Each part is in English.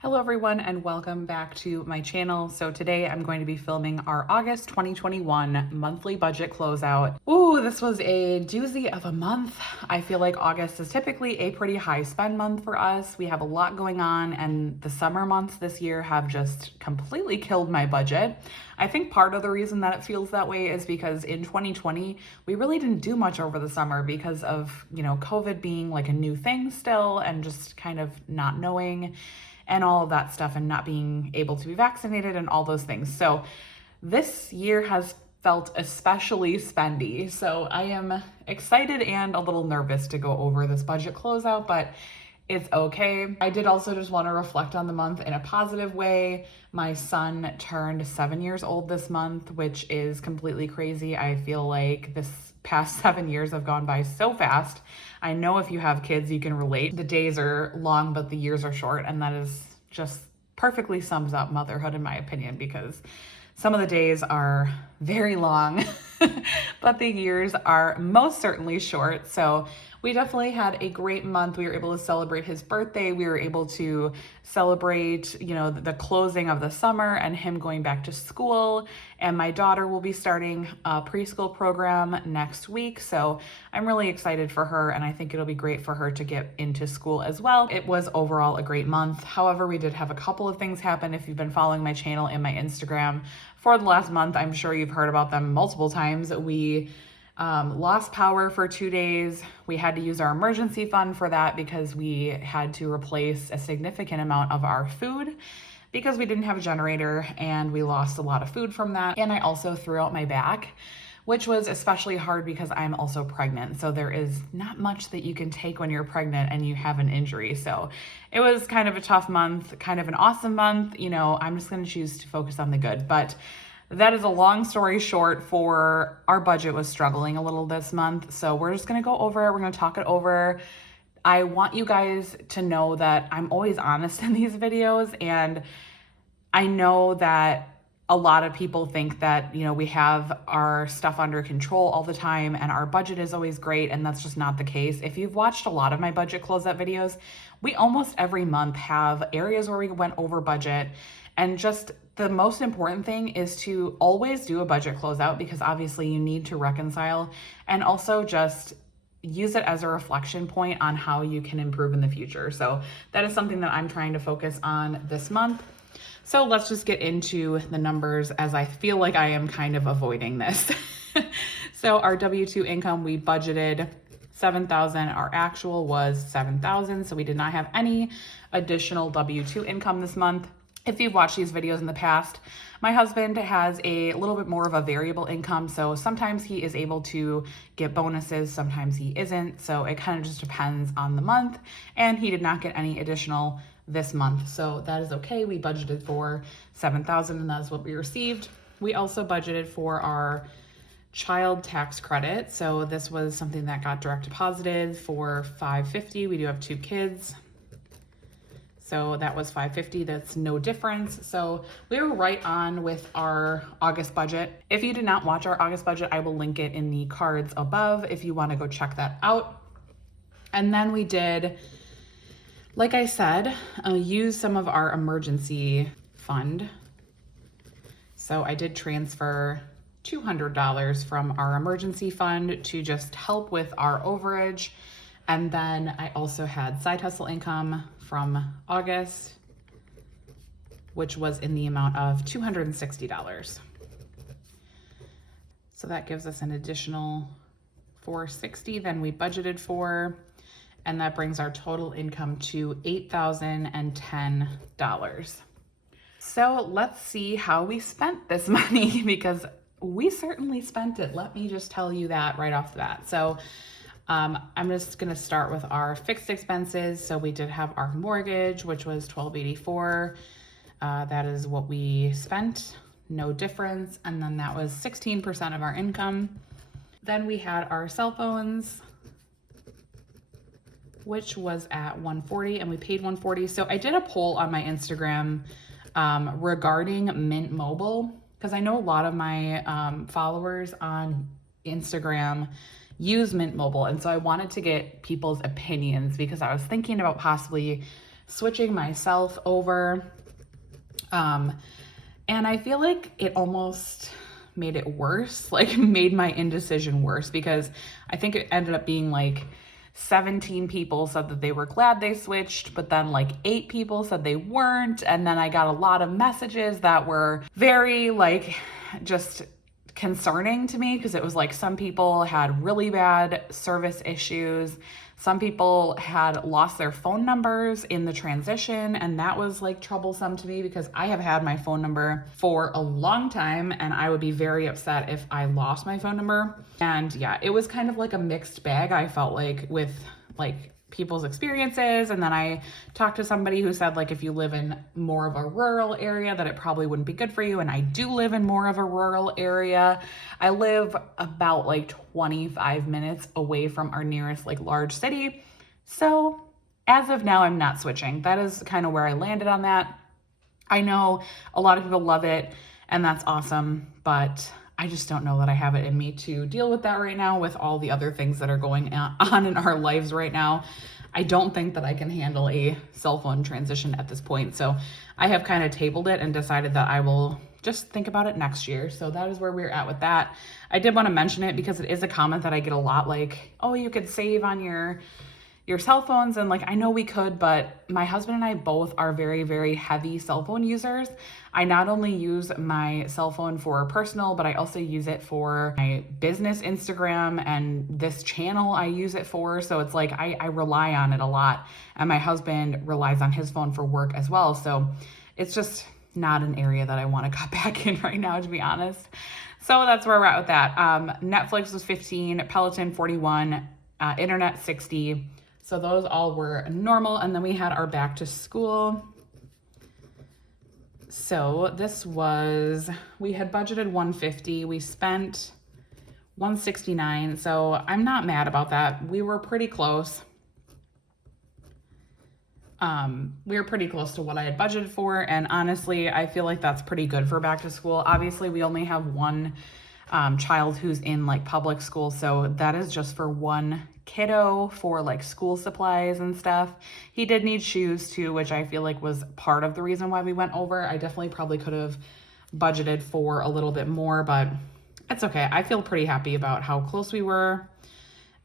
Hello everyone and welcome back to my channel. So today I'm going to be filming our August 2021 monthly budget closeout. Ooh, this was a doozy of a month. I feel like August is typically a pretty high spend month for us. We have a lot going on and the summer months this year have just completely killed my budget. I think part of the reason that it feels that way is because in 2020, we really didn't do much over the summer because of, COVID being like a new thing still and just kind of not knowing and all of that stuff and not being able to be vaccinated and all those things. So this year has felt especially spendy. So I am excited and a little nervous to go over this budget closeout, but it's okay. I did also just want to reflect on the month in a positive way. My son turned 7 years old this month, which is completely crazy. I feel like this past 7 years have gone by so fast. I know if you have kids, you can relate. The days are long, but the years are short. And that is just perfectly sums up motherhood in my opinion, because some of the days are very long, but the years are most certainly short. So we definitely had a great month. We were able to celebrate his birthday. We were able to celebrate, the closing of the summer and him going back to school. And my daughter will be starting a preschool program next week. So I'm really excited for her. And I think it'll be great for her to get into school as well. It was overall a great month. However, we did have a couple of things happen. If you've been following my channel and my Instagram for the last month, I'm sure you've heard about them multiple times. We lost power for 2 days. We had to use our emergency fund for that because we had to replace a significant amount of our food because we didn't have a generator, and we lost a lot of food from that. And I also threw out my back, which was especially hard because I'm also pregnant. So there is not much that you can take when you're pregnant and you have an injury. So it was kind of a tough month, kind of an awesome month. I'm just going to choose to focus on the good, but that is a long story short for our budget was struggling a little this month. So we're just going to go over it. We're going to talk it over. I want you guys to know that I'm always honest in these videos. And I know that a lot of people think that, we have our stuff under control all the time and our budget is always great. And that's just not the case. If you've watched a lot of my budget closeout videos, we almost every month have areas where we went over budget. And just the most important thing is to always do a budget closeout, because obviously you need to reconcile, and also just use it as a reflection point on how you can improve in the future. So that is something that I'm trying to focus on this month. So let's just get into the numbers, as I feel like I am kind of avoiding this. So our W-2 income, we budgeted $7,000. Our actual was $7,000. So we did not have any additional W-2 income this month. If you've watched these videos in the past, my husband has a little bit more of a variable income. So sometimes he is able to get bonuses, sometimes he isn't. So it kind of just depends on the month. And he did not get any additional this month. So that is okay. We budgeted for $7,000 and that is what we received. We also budgeted for our child tax credit. So this was something that got direct deposited for $550. We do have 2 kids. So that was $550. That's no difference. So we were right on with our August budget. If you did not watch our August budget, I will link it in the cards above if you want to go check that out. And then we did, like I said, use some of our emergency fund. So I did transfer $200 from our emergency fund to just help with our overage. And then I also had side hustle income from August, which was in the amount of $260. So that gives us an additional $460 than we budgeted for. And that brings our total income to $8,010. So let's see how we spent this money, because we certainly spent it. Let me just tell you that right off the bat. So I'm just going to start with our fixed expenses. So we did have our mortgage, which was $1,284. That is what we spent, no difference. And then that was 16% of our income. Then we had our cell phones, which was at $140, and we paid $140. So I did a poll on my Instagram regarding Mint Mobile, because I know a lot of my followers on Instagram use Mint Mobile. And so I wanted to get people's opinions because I was thinking about possibly switching myself over. And I feel like it almost made it worse, like made my indecision worse, because I think it ended up being like 17 people said that they were glad they switched, but then like 8 people said they weren't. And then I got a lot of messages that were very like just concerning to me, because it was like some people had really bad service issues. Some people had lost their phone numbers in the transition, and that was like troublesome to me because I have had my phone number for a long time and I would be very upset if I lost my phone number. And yeah, it was kind of like a mixed bag, I felt like, with like people's experiences. And then I talked to somebody who said like if you live in more of a rural area that it probably wouldn't be good for you. And I do live in more of a rural area. I live about like 25 minutes away from our nearest like large city. So as of now, I'm not switching. That is kind of where I landed on that. I know a lot of people love it and that's awesome, but I just don't know that I have it in me to deal with that right now with all the other things that are going on in our lives right now. I don't think that I can handle a cell phone transition at this point. So I have kind of tabled it and decided that I will just think about it next year. So that is where we're at with that. I did want to mention it because it is a comment that I get a lot, like, oh, you could save on your cell phones. And like, I know we could, but my husband and I both are very, very heavy cell phone users. I not only use my cell phone for personal, but I also use it for my business Instagram and this channel I use it for. So it's like, I rely on it a lot, and my husband relies on his phone for work as well. So it's just not an area that I want to cut back in right now, to be honest. So that's where we're at with that. Netflix was 15, Peloton 41, internet 60. So those all were normal. And then we had our back to school. So this was, we had budgeted 150. We spent 169. So I'm not mad about that. We were pretty close. We were pretty close to what I had budgeted for. And honestly, I feel like that's pretty good for back to school. Obviously, we only have one child who's in like public school. So that is just for one kiddo for like school supplies and stuff. He did need shoes too, which I feel like was part of the reason why we went over. I definitely probably could have budgeted for a little bit more, but it's okay. I feel pretty happy about how close we were.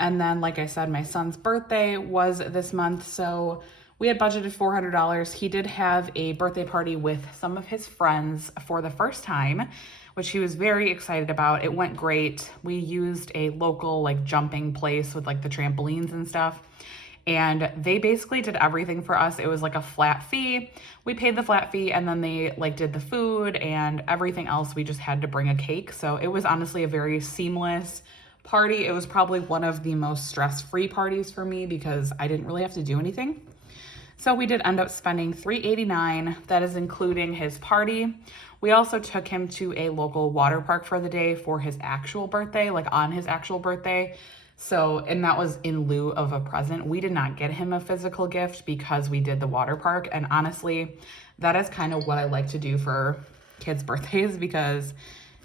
And then, like I said, my son's birthday was this month. So we had budgeted $400. He did have a birthday party with some of his friends for the first time, which he was very excited about. It went great. We used a local like jumping place with like the trampolines and stuff. And they basically did everything for us. It was like a flat fee. We paid the flat fee and then they like did the food and everything else. We just had to bring a cake. So it was honestly a very seamless party. It was probably one of the most stress-free parties for me because I didn't really have to do anything. So we did end up spending $389. That is including his party. We also took him to a local water park for the day for his actual birthday, like on his actual birthday. So, and that was in lieu of a present. We did not get him a physical gift because we did the water park. And honestly, that is kind of what I like to do for kids' birthdays because,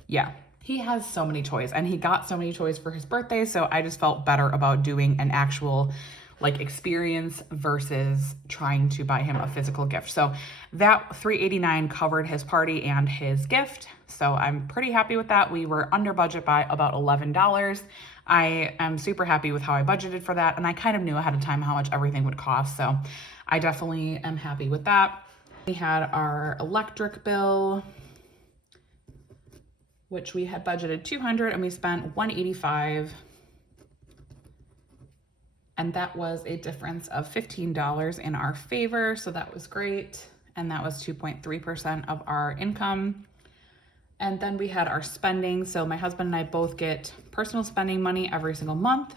yeah, he has so many toys and he got so many toys for his birthday. So I just felt better about doing an actual like experience versus trying to buy him a physical gift. So that $389 covered his party and his gift. So I'm pretty happy with that. We were under budget by about $11. I am super happy with how I budgeted for that. And I kind of knew ahead of time how much everything would cost. So I definitely am happy with that. We had our electric bill, which we had budgeted $200 and we spent $185. And that was a difference of $15 in our favor. So that was great. And that was 2.3% of our income. And then we had our spending. So my husband and I both get personal spending money every single month.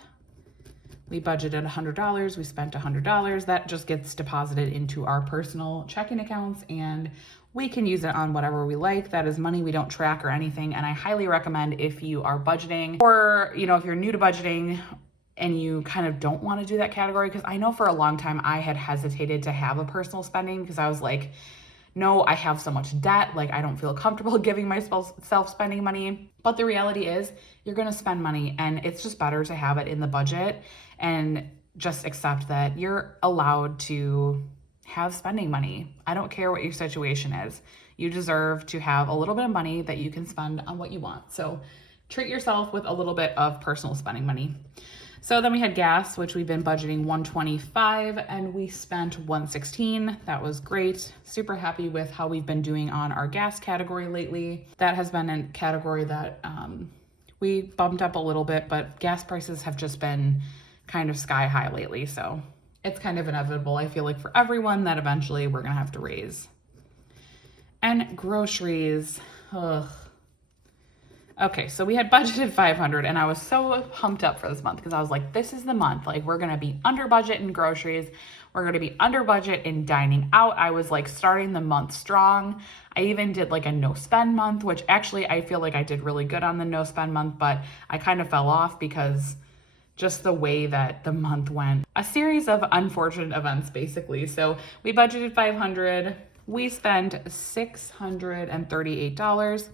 We budgeted $100. We spent $100. That just gets deposited into our personal checking accounts and we can use it on whatever we like. That is money we don't track or anything. And I highly recommend if you are budgeting or, you know, if you're new to budgeting and you kind of don't want to do that category, because I know for a long time I had hesitated to have a personal spending because I was like, No, I have so much debt, like I don't feel comfortable giving myself spending money. But the reality is you're going to spend money, and it's just better to have it in the budget and just accept that you're allowed to have spending money. I don't care what your situation is. You deserve to have a little bit of money that you can spend on what you want. So treat yourself with a little bit of personal spending money. So then we had gas, which we've been budgeting $125 and we spent $116. That was great. Super happy with how we've been doing on our gas category lately. That has been a category that we bumped up a little bit, but gas prices have just been kind of sky high lately. So it's kind of inevitable, I feel like, for everyone that eventually we're gonna have to raise. And groceries, ugh. Okay, so we had budgeted $500 and I was so pumped up for this month because I was like, this is the month. Like, we're gonna be under budget in groceries. We're gonna be under budget in dining out. I was like starting the month strong. I even did like a no spend month, which actually I feel like I did really good on the no spend month, but I kind of fell off because just the way that the month went. A series of unfortunate events, basically. So we budgeted $500. We spent $638.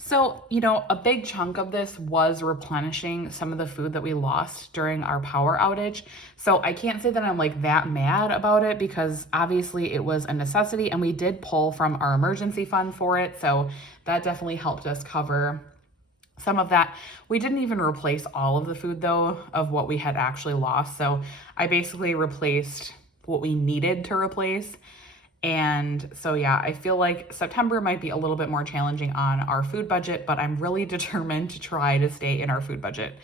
So, you know, a big chunk of this was replenishing some of the food that we lost during our power outage. So I can't say that I'm like that mad about it because obviously it was a necessity and we did pull from our emergency fund for it. So that definitely helped us cover some of that. We didn't even replace all of the food though of what we had actually lost. So I basically replaced what we needed to replace. And so, yeah, I feel like September might be a little bit more challenging on our food budget, but I'm really determined to try to stay in our food budget.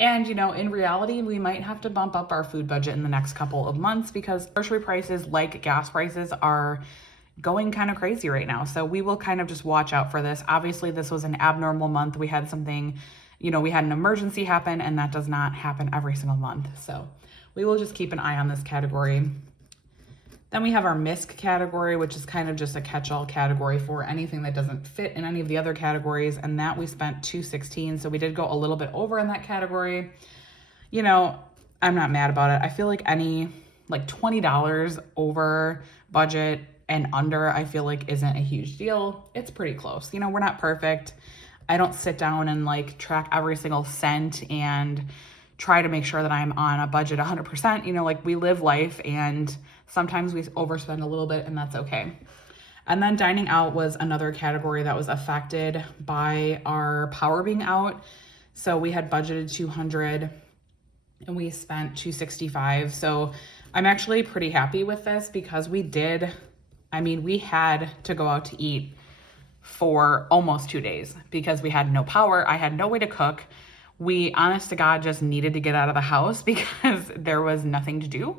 And, you know, in reality, we might have to bump up our food budget in the next couple of months because grocery prices, like gas prices, are going kind of crazy right now. So we will kind of just watch out for this. Obviously, this was an abnormal month. We had something, you know, we had an emergency happen, and that does not happen every single month. So we will just keep an eye on this category. Then we have our MISC category, which is kind of just a catch-all category for anything that doesn't fit in any of the other categories. And that we spent $216. So we did go a little bit over in that category. You know, I'm not mad about it. I feel like any like $20 over budget and under, I feel like isn't a huge deal. It's pretty close. You know, we're not perfect. I don't sit down and like track every single cent and try to make sure that I'm on a budget 100%. You know, like we live life and sometimes we overspend a little bit and that's okay. And then dining out was another category that was affected by our power being out. So we had budgeted $200 and we spent $265. So I'm actually pretty happy with this because we had to go out to eat for almost 2 days because we had no power. I had no way to cook. We, honest to God, just needed to get out of the house because there was nothing to do.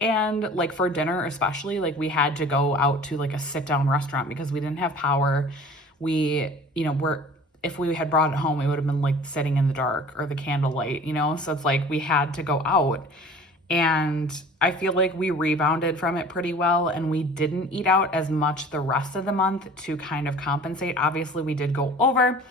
And like for dinner, especially, like we had to go out to like a sit down restaurant because we didn't have power. We, you know, if we had brought it home, we would have been like sitting in the dark or the candlelight, you know? So it's like we had to go out. And I feel like we rebounded from it pretty well and we didn't eat out as much the rest of the month to kind of compensate. Obviously, we did go over.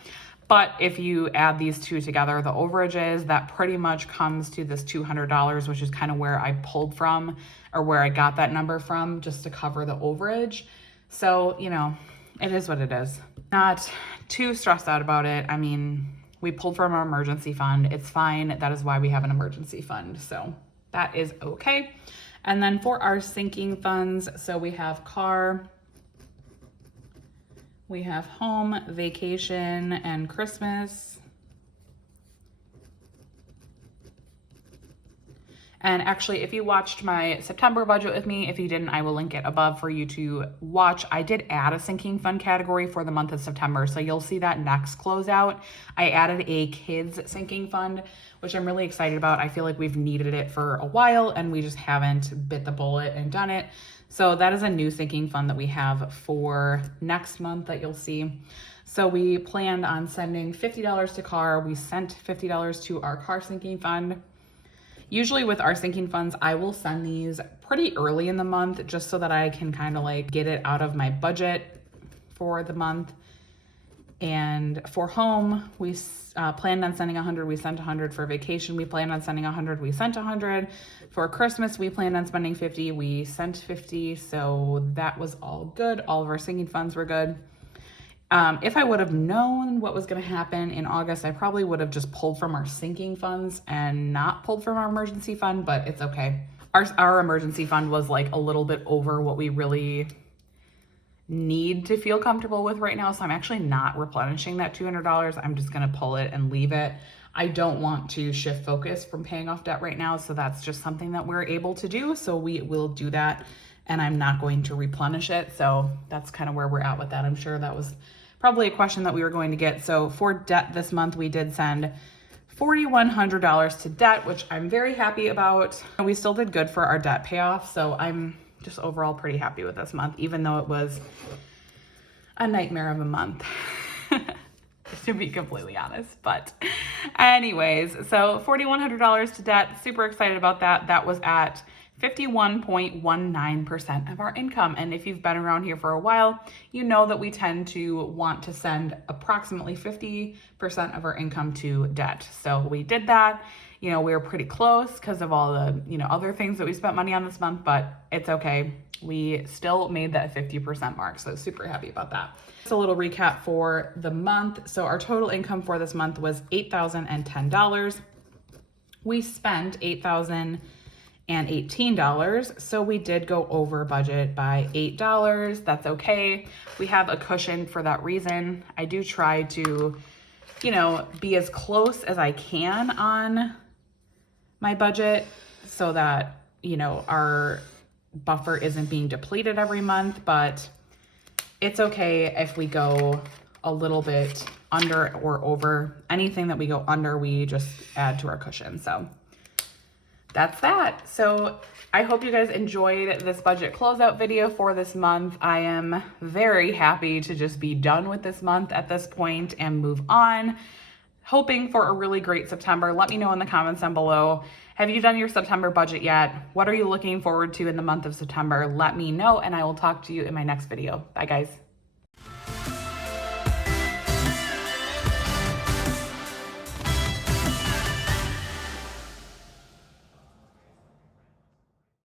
But if you add these two together, the overages, that pretty much comes to this $200, which is kind of where I pulled from or where I got that number from just to cover the overage. So, you know, it is what it is. Not too stressed out about it. I mean, we pulled from our emergency fund. It's fine. That is why we have an emergency fund. So that is okay. And then for our sinking funds, so we have car, we have home, vacation, and Christmas. And actually, if you watched my September budget with me, if you didn't, I will link it above for you to watch. I did add a sinking fund category for the month of September, so you'll see that next closeout. I added a kids sinking fund, which I'm really excited about. I feel like we've needed it for a while and we just haven't bit the bullet and done it. So that is a new sinking fund that we have for next month that you'll see. So we planned on sending $50 to car. We sent $50 to our car sinking fund. Usually with our sinking funds, I will send these pretty early in the month just so that I can kind of like get it out of my budget for the month. And for home, we planned on sending 100. We sent 100. For vacation, we planned on sending 100. We sent 100. For Christmas, we planned on spending 50. We sent 50. So that was all good. All of our sinking funds were good. If I would have known what was going to happen in August, I probably would have just pulled from our sinking funds and not pulled from our emergency fund, but it's okay. Our emergency fund was like a little bit over what we really need to feel comfortable with right now. So I'm actually not replenishing that $200. I'm just going to pull it and leave it. I don't want to shift focus from paying off debt right now. So that's just something that we're able to do. So we will do that, and I'm not going to replenish it. So that's kind of where we're at with that. I'm sure that was probably a question that we were going to get. So for debt this month, we did send $4,100 to debt, which I'm very happy about. And we still did good for our debt payoff. So I'm just overall pretty happy with this month, even though it was a nightmare of a month, to be completely honest. But anyways, so $4,100 to debt, super excited about that. That was at 51.19% of our income. And if you've been around here for a while, you know that we tend to want to send approximately 50% of our income to debt. So we did that. We were pretty close because of all the, other things that we spent money on this month, but it's okay. We still made that 50% mark. So super happy about that. Just a little recap for the month. So our total income for this month was $8,010. We spent $8,018. So we did go over budget by $8. That's okay. We have a cushion for that reason. I do try to, be as close as I can on my budget so that, our buffer isn't being depleted every month, but it's okay if we go a little bit under or over. Anything that we go under, we just add to our cushion. So that's that. So I hope you guys enjoyed this budget closeout video for this month. I am very happy to just be done with this month at this point and move on. Hoping for a really great September. Let me know in the comments down below. Have you done your September budget yet? What are you looking forward to in the month of September? Let me know, and I will talk to you in my next video. Bye, guys.